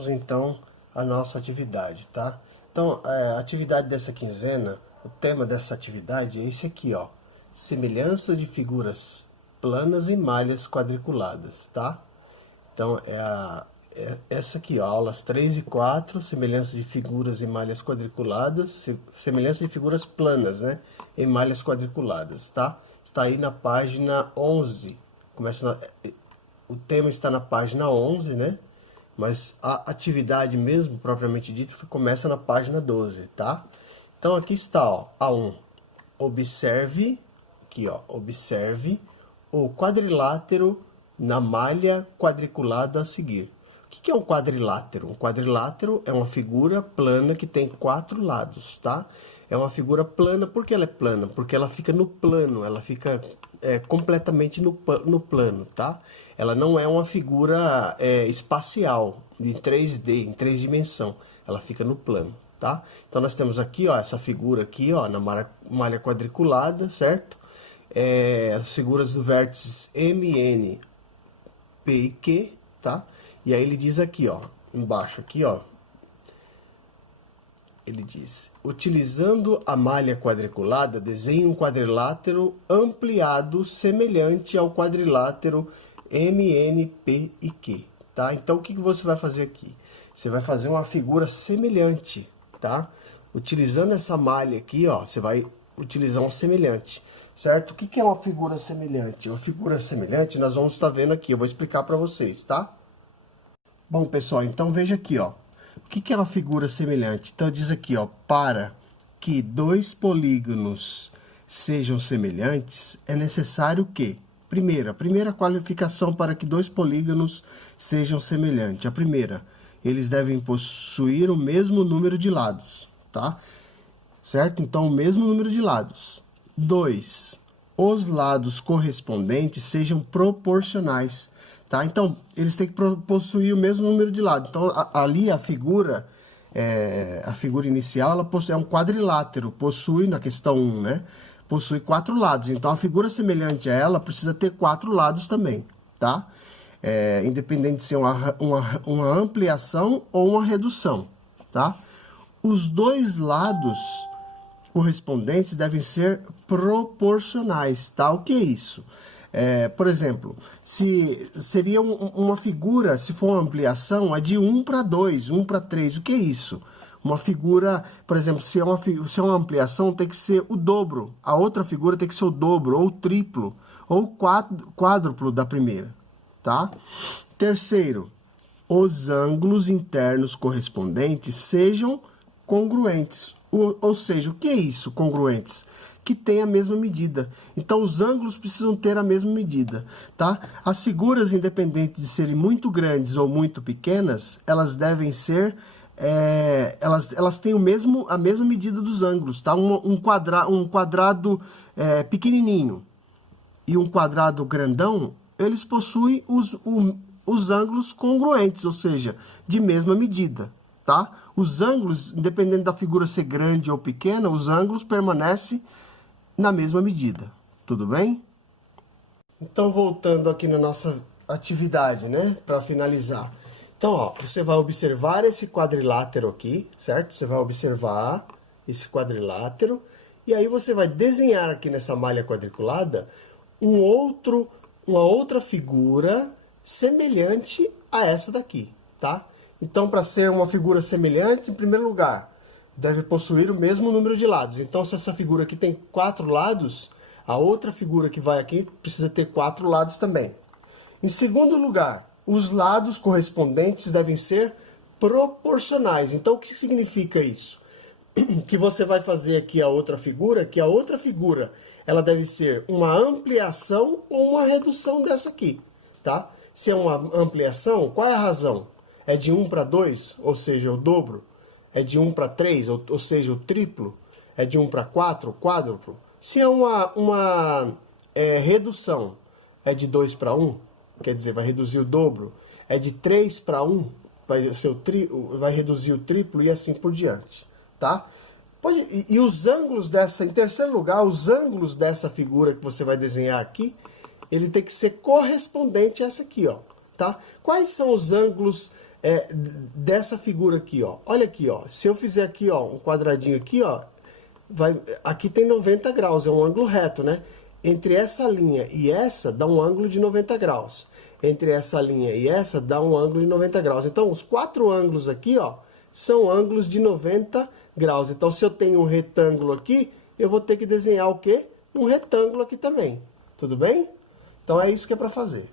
vamos então à nossa atividade, tá? Então, a atividade dessa quinzena, o tema dessa atividade é esse aqui, ó. Semelhança de figuras planas e malhas quadriculadas, tá? Então, essa aqui, ó, aulas 3 e 4, semelhança de figuras e malhas quadriculadas, semelhança de figuras planas, né? E malhas quadriculadas, tá? Está aí na página 11, o tema está na página 11, né? Mas a atividade mesmo, propriamente dita, começa na página 12, tá? Então aqui está, ó, A1. Observe, aqui, ó, observe o quadrilátero na malha quadriculada a seguir. O que é um quadrilátero? Um quadrilátero é uma figura plana que tem 4 lados, tá? É uma figura plana. Por que ela é plana? Porque ela fica no plano, ela fica completamente no plano, tá? Ela não é uma figura espacial, em 3D, em 3 dimensões. Ela fica no plano, tá? Então nós temos aqui, ó, essa figura aqui, ó, na malha quadriculada, certo? As figuras do vértices M, N, P e Q, tá? E aí ele diz aqui, ó, embaixo aqui, ó, ele diz: utilizando a malha quadriculada, desenhe um quadrilátero ampliado semelhante ao quadrilátero M, N, P e Q, tá? Então o que você vai fazer aqui? Você vai fazer uma figura semelhante, tá? Utilizando essa malha aqui, ó, você vai utilizar uma semelhante, certo? O que é uma figura semelhante? Uma figura semelhante nós vamos estar vendo aqui, eu vou explicar para vocês, tá? Bom, pessoal, então veja aqui, ó. O que é uma figura semelhante? Então diz aqui, ó, para que 2 polígonos sejam semelhantes, é necessário que, a primeira qualificação para que 2 polígonos sejam semelhantes. A primeira, eles devem possuir o mesmo número de lados, tá? Certo? Então, o mesmo número de lados. 2, os lados correspondentes sejam proporcionais. Tá? Então, eles têm que possuir o mesmo número de lados. Então, ali a figura inicial, ela é um quadrilátero, possui, na questão 1, né? Possui 4 lados. Então, a figura semelhante a ela precisa ter 4 lados também, tá? Independente de ser uma ampliação ou uma redução, tá? Os 2 lados correspondentes devem ser proporcionais, tá? O que é isso? Por exemplo, se seria uma figura, se for uma ampliação, é de 1 para 2, 1 para 3. O que é isso? Uma figura, por exemplo, se é uma ampliação, tem que ser o dobro. A outra figura tem que ser o dobro, ou o triplo, ou o quádruplo da primeira, tá? Terceiro, os ângulos internos correspondentes sejam congruentes. Ou seja, o que é isso, congruentes? Que tem a mesma medida. Então, os ângulos precisam ter a mesma medida, tá? As figuras, independentes de serem muito grandes ou muito pequenas, elas devem ser... elas têm a mesma medida dos ângulos, tá? Um quadrado pequenininho e um quadrado grandão, eles possuem os ângulos congruentes, ou seja, de mesma medida, tá? Os ângulos, independente da figura ser grande ou pequena, os ângulos permanecem na mesma medida, tudo bem? Então, voltando aqui na nossa atividade, né, para finalizar. Então, ó, você vai observar esse quadrilátero aqui, certo? Você vai observar esse quadrilátero, e aí você vai desenhar aqui nessa malha quadriculada uma outra figura semelhante a essa daqui, tá? Então, para ser uma figura semelhante, em primeiro lugar, deve possuir o mesmo número de lados. Então, se essa figura aqui tem 4 lados, a outra figura que vai aqui precisa ter 4 lados também. Em segundo lugar, os lados correspondentes devem ser proporcionais. Então, o que significa isso? Que você vai fazer aqui a outra figura, ela deve ser uma ampliação ou uma redução dessa aqui, tá? Se é uma ampliação, qual é a razão? É de 1 para 2, ou seja, o dobro. É de 1 para 3, ou seja, o triplo. É de 1 para 4, o quádruplo. Se é uma redução, é de 2 para 1, quer dizer, vai reduzir o dobro. É de 3 para 1, vai reduzir o triplo e assim por diante, tá? E os ângulos em terceiro lugar, os ângulos dessa figura que você vai desenhar aqui, ele tem que ser correspondente a essa aqui, ó, tá? Quais são os ângulos dessa figura aqui, ó. Olha aqui, ó. Se eu fizer aqui, ó, um quadradinho aqui, ó, aqui tem 90 graus, é um ângulo reto, né? Entre essa linha e essa, dá um ângulo de 90 graus. Entre essa linha e essa, dá um ângulo de 90 graus. Então, os 4 ângulos aqui, ó, são ângulos de 90 graus. Então, se eu tenho um retângulo aqui, eu vou ter que desenhar o quê? Um retângulo aqui também. Tudo bem? Então, é isso que é para fazer.